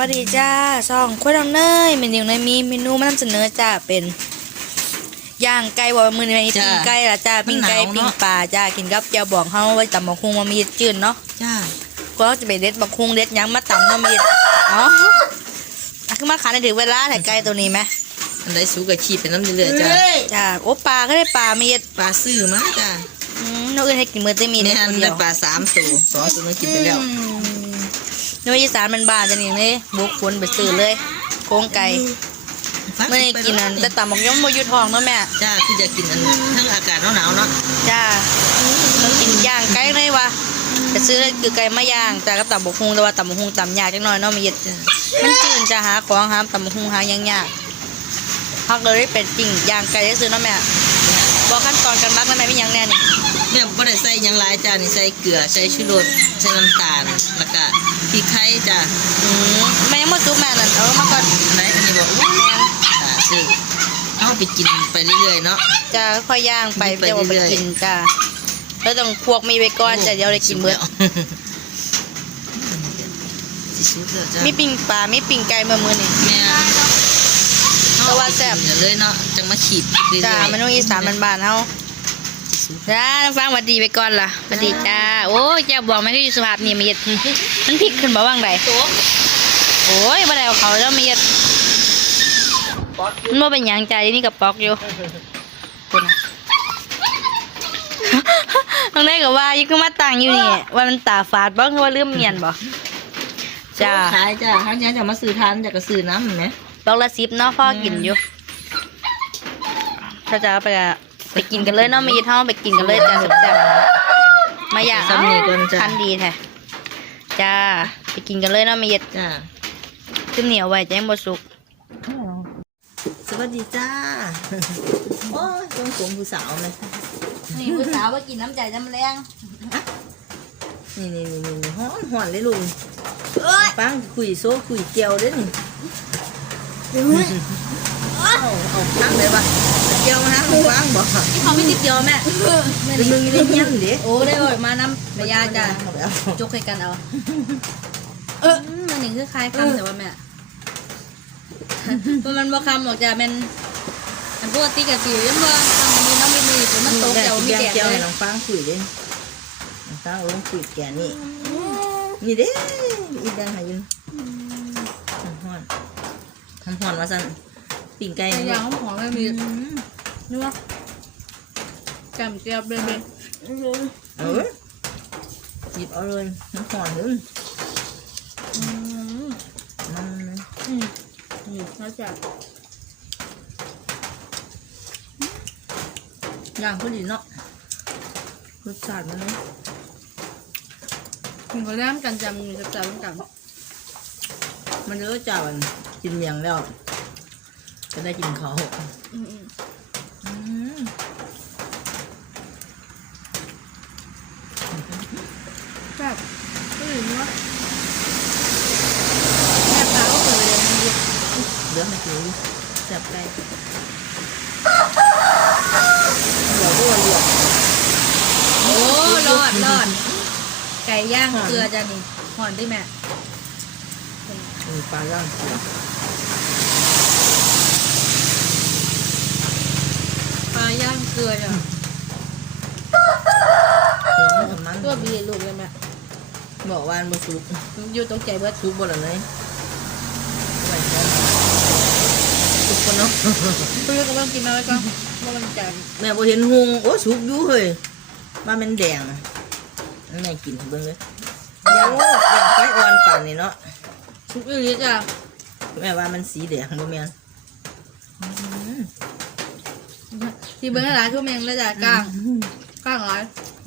วัสดีจ้าช่องครัวน้องเนยเมนูในมีเมนูมานำเสนอจ้าเป็นย่างไก่บ่มือในจ้าปิ้งไก่ละจ้ามันปิ้งไก่หนาวเนอะปิ้งปลาจ้ากินกับแจ่วบองเฮาไว้ตำบักฮุงมามีจืดเนาะจ้าก็จะไปเด็ดบักฮุงเด็ดหยังมาตำเนาะมีเอ๋ออะคือมาขายในถึงเวลาแต่ไก่ตัวนี้ไหมอันใดสูกับขีดเป็นน้ำเรื่อยๆจ้าจ้าโอ้ปลาก็ได้ปลามีดปลาซื้อมาจ้าอืมนกอื่นให้กินมือเต็มีในได้หันตัวเดีได้ยวปลาสามตัวสองตัวนึงกินไปแล้วอืม นกอีสานมันบานจะนี่เลยบุกคนไปซื้อเลยโครงไก่ไม่ได้กินอันแต่ตำบักย่อมโมยุทองเนาะแม่จ้าคือจะกินอันทั้งอากาศหนาวๆเนาะจ้าต้องกินย่างไก่เลยวะไปซื้อเลยคือไก่มาย่างจ้ากับตำบักฮุงแต่ว่าตำบักฮุงตำยากจังหน่อยเนาะมีเย็ดจ้ามันจืดจะหาของหามตำบักฮุงหายังยากพักเลยเป็นปิ่งย่างไก่ได้ซื้อเนาะแม่บอกขั้นตอนการมักนะแม่ไม่ยังแน่นี่ แม่บ่ได้ใส่หยังหลายจ้านี่ใส่เกลือใส่ชูรสใส่น้ำตาลแล้วก็พริกไทยจ้าอืมแม่ยังมาจุกแม่นั่นเอามาก่อนอันไหนอันนี้บอกอู้จ้าซื้อเอาไปกินไปเรื่อยๆเนาะจะค่อยย่างไปไปเดี๋ยวเอาไปเรื่อยๆ กินจ้าแล้วต้องพวกมีไปก่อนจะเดี๋ยวได้กินเบิดสิสุดแล้วจ้ามีปิ่งปลามีปิ่งไก่มามือนี่แม่แต่ว่าแซ่บ เดี๋ยวเลยเนาะจังมาขีดเรื่อยๆ จ้ามันต้องอีสานบานๆเฮา จ้าฟังหวัดดีไปก่อนล่ะหวัดดีจ้า โอ้ยเจ้าบอกไม่ให้อยู่สภาพนี่มีเย็ด มันพลิกขึ้นบ่ว่างใดโอ้ยบ่ได้เอาเขาแล้วมีเย็ดมันบ่เป็นหยังใจนี่กับปอกอยู่คนน่ะตรงได้ก็ว่าอยู่คือมาตั้งอยู่นี่ว่ามันตาฝาดบ่คือว่าลืมเมียนบ่จ้า ขายจ้าครั้งนี้จะมาซื้อทานจะก็ซื้อน้ำเห็นไหมปอกละสิบเนาะพ่อกินอยู่ ถ้าจะเอาไปอะ ไปกินกันเลยเนาะมีเย็ดเฮาไปกินกันเลยจ้าแซ่บๆมาอยากซ้ำนี่ก่อนจ้าคันดีแท้จ้าไปกินกันเลยเนาะมีเย็ดจ้าขึ้นเหนียวไว้จะยังบ่สุกสวัสดีจ้า โอ้ยต้องสวมผู้สาวเลยนี่ผู้สาวว่ากินน้ำใจจำแรงนี่นี่นี่นี่ฮ้อนฮ้อนเลยลุงปังคุยโซ่คุยเกียวเด้อนี่เอาเอาพักเลยปะ เกียวมาฮะคุณปังบอกที่เขาไม่ติดเดียวแม่เป็นมึงได้ยังเด้โอ้ได้ออกมาน้ำระยาจ้าเอาจกให้กันเอาเออมันนี่คือคล้ายคำแต่ว่าแม่มันมันบ่คำหรอกจ้ามันมันปกติกับสิวยังบ่ทำมีน้องมีมือฝนมันตกได้เดี๋ยวมีเกียวแดดเกียวเลให้ยน้องปังคุยเด้น้องปังเอาลงคุยแกนี่นี่เด้อีดังหายินฮ้อนฮ้อนว่าซั่นปิ่งไก่แต่อย่างหอมๆไม่มีอืม นัวแจ่มเจียบเลยเลยเออหยิบเอาเลยน้ำหอนเลยอืมมันอืมนี่น่าจะย่างพอดีเนาะรสชาติมันเนาะถึงเขาเล่มกันจำมีจับจับกันมันเยอะจ้ามันกินเมียงแล้วจะได้กินเขาวอืมอืมอืม แบบก็อยู่นวะแม่ปลาก็เคยเลยมันเยอะเดี๋ยวให้กินดิแซ่บไก่เดี๋ยวด้วยเดี๋ยวโอ้รอดรอดไก่ย่างเกลือจะนี่หอนดิแม่มีปลาย่างเสียป ลาย่างเกลือจ้ะเดี๋ยวมันมันตัวบีลูกเลยแม่บอกว่ามันบ่สุกอยู่ตรงใจเบิดสุกบ่ล่ะเลยไว้ก่อนสุกบ่เนาะเพื่อนก็ต้องกินมาไว้ก่อนเพราะมันจะแม่บ่เห็นหุงโอ้สุกอยู่เฮ้ยว่ามันแดงแม่กินให้เบิ่งเลยย่างย่างไฟอ่อนป่านนี่เนาะทุกอย่างจ้ะแม่ว่ามันสีแดงบ่แม่นอืม ที่เบิ้งหลายชั่วโมงแล้วจ้ะกลางกลางหลาย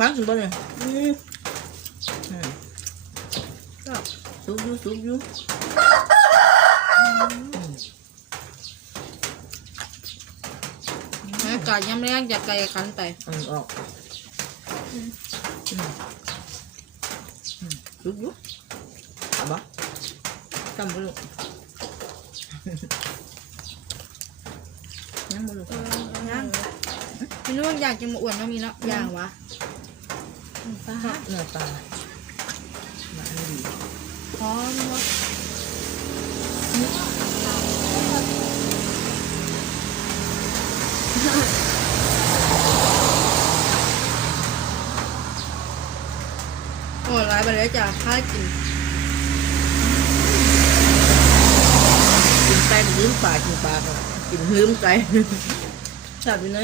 ฟังสิบ่เนี่ยอืมอืมก็สุกอยู่สุกอยู่อากาศย่ำแรงจากไกลขันไปเอันออกอืมอืมสุกอยู่เอาบ่จำบ่ลูกยังบ่ลูกย่าง ไม่รู้ว่าอยากจะมาอวดน้อมีเนาะอย่างวะปลาเนื้อปลามาดีพร้อมเนาะโอ้ร้ายไปแล้วจ้ะข้ากินกินไก่ลืมปากกินปลากินหืมไก่จับไยู่น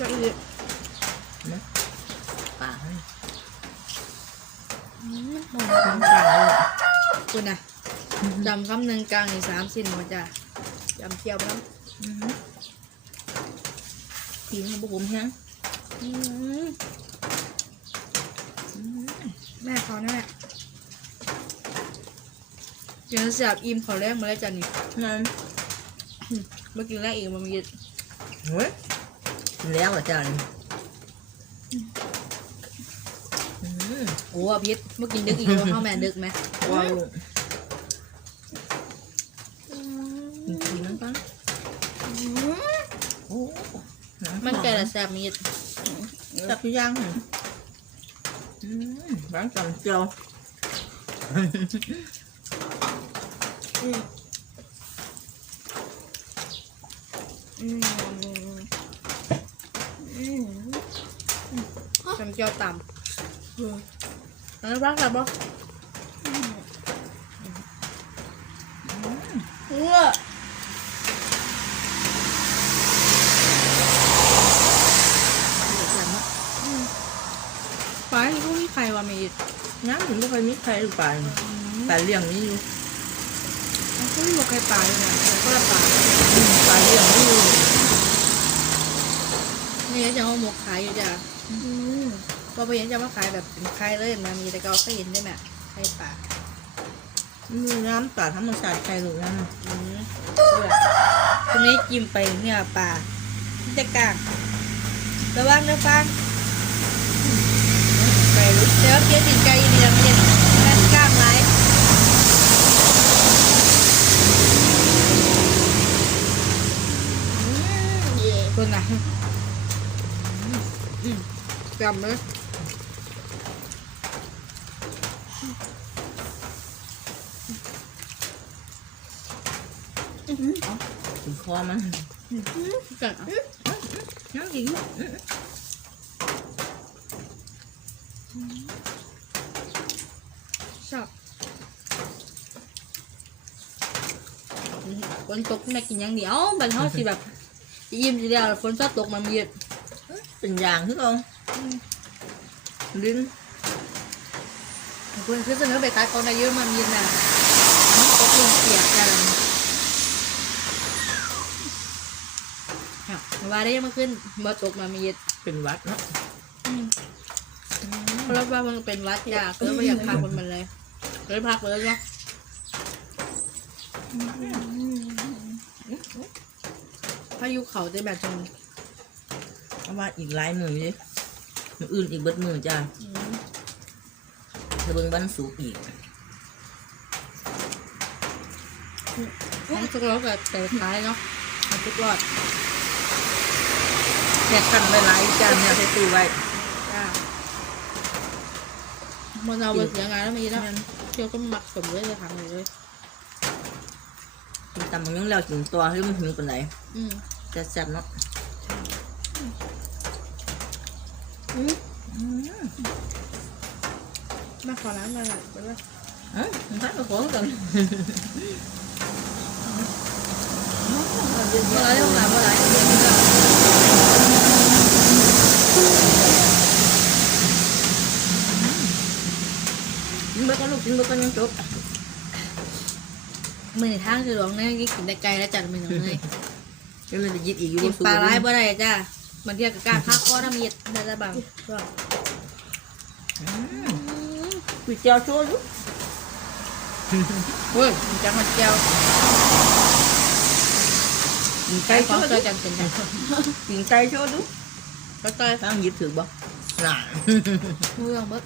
นก็อีกปลาให้หอมน้ำปลาเลยคุณน่ะจำคำหนึ่งกลางอีกสามสิ้นหมดจ้ะจำเที่ยวน้อื้อหือกินให้บุผมแห้งำอืมแม่เขาเนี่ยเดี๋ยวเสียบอิ่มเขาแรกมาแล้วจ้ะนี่นั่นเมื่อกี้แรกอีกมันมีเฮ้ยกิน แล้วเหรอจ้านี่อื้อหือโอ้พิษเมื่อกี้ดึกอีกแล้วเข้าแม่ดึกไหมว้าวกินกินน้ำปังโอ้ำมันแก่ละแซ่บมีดจับทุกอย่างอืมร้านจำเจียวอืมอื จำเจียวต่ำแล้วรักแบบบ่เออไปก็มีใครว่ามีดน้ำถึงไม่ค่อยมีใครหรือเปล่าปลาเลี้ยงนี่อยู่ก็ไม่บอกใครป่าเลยนะแต่ก็ละป่าอืมปลาเลี้ยงนี่อยู่นี่จะเอาหมกขายอยู่จ้ะ พอไปเห็นจะมาขายแบบเป็นไข่เลยนะมีแต่ก็เอาไข่เห็นได้ไหมไข่ป่ามีน้ำปลาธรรมชาติใครหรือน้อืมตรงนี้จิ้มไปเนี่ยป่าที่จะกลางระวังเนื้อฟังไปรู้เดี๋ยวเพี้ยติดไก่ดีนะเพี้ยแม่นกล้างไรคนน่ะอืม จำเลยำถึงคอมันกันอะน้ำกินอยู่อื้อชอบฝนตกไม่กินอย่างเดียวบันเทาสิแบบยิ้มทีเดียวฝนชอบตกมันมีเป็นอย่างคือเขา ลิ้นคุณคือเสนอไปตัดกองได้เยอะมันมีน่ะตกลงเปียกกันว่าได้มาขึ้นมาตกมามีเป็นหวัดเนาะเพราะว่ามันเป็นวัดยากแล้วไม่อยากพักมันมันเลยเลยพักเลยเนาะพายุเขาจะแบบจนเอาว่าอีกหลายมือเลยมื อื่นอีกเบิดมือจ้าจะเบิ่งวันสูกอีกทั้งทุกรอบบแต่ท้ายเนาะทุกรอบแค่ขั้นไว้หลายจ้าเนี่ยใส่ตู้ไว้จ้ามันเอาไปเสียงานแล้วมีแล้วเที่ยวก็หมักสมเลยจะทำเลยกินตำมันยังแล้วกินตัวหรือมันหิวปานไหนอืมจะแซ่บเนาะ อืมอืมมาขอน้ำมาหน่อยไปเลยอืมมันพัดมาของกันเมื่อไรห้องน้ำเมื่อไรกินเบิดก็ลูกกินเบิดก็ยังจบมือทางคือหลวงเนี่ยกินแต่ไกลแล้วจัดมือหนึ่งเลยก็เลยจะยิดอีกอยู่กินบ่ปลาไหลบ่บ่ได้จ้า มันเทียบกับการพักข้อน้ำมีดได้ละบางก็คุยเจียวโชว์อยู่เฮ้ยมันจะมันเจียวกินไก่ไก่ขโชองว์เจดูอจังเป็นจังกินไก่โชว์ดูก็เตยต้องหยิบถือบ่น่ะ มือลองเบิ้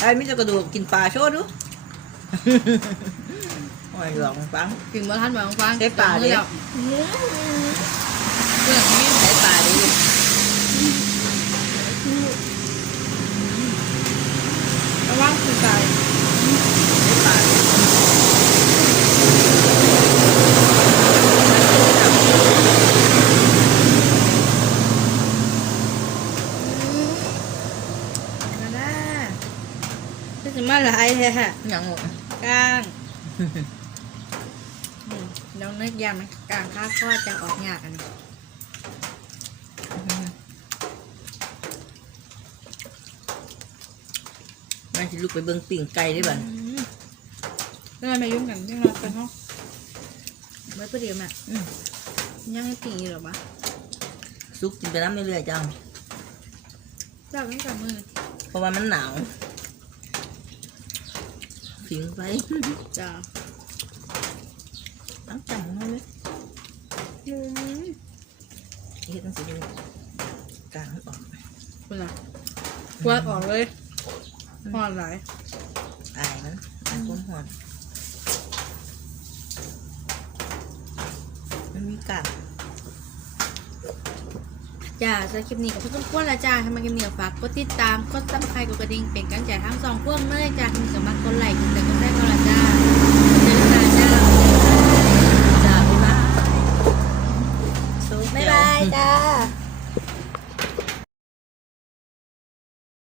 ไอ้มิจะกระดูกกินปลาโชว์ดู โอ้ยหลอกฟัง กินบ่ทันมาฟังใช้ปลาดิเพื่อนนี้ใส่ปลาดิระวังคือไก่ใส่ปลาดิก็จะมาหลายแท้ยังหมดก้างอืมน้ องนึกยามมันกลางข้าวทอดจะออกยากอันนี้มันจะลุกไปเบิ่งปิ่งไก่ได้บ่ะเรื่องไม่ยุ่งกันเรื่องเราเป็นห้องเมื่อประเดี๋ยวแม่อืมยังไม่ปีหรอปะซุกกินไปน้ำเรื่อยๆจังจับตั้งแต่มือเพราะว่ามันหนาวผิงไปจ้า ตั้งจังมาเลยเฮ็ดตั้งสิดูกลางออกคุณล่ะกวาดออกเลยหอดหลายอายมันอายความหอนมันมีกากจ้าสำหรับคลิปนี้ก็เพิ่งต้องควรละจ้าถ้ามาคลิปนี้ก็ฝากกดติดตามกดซับสไครต์กดกระดิ่งเป็นกำลังใจทั้งสองพวกเลยจ้าที่สามารถกดไลค์กดแชร์กด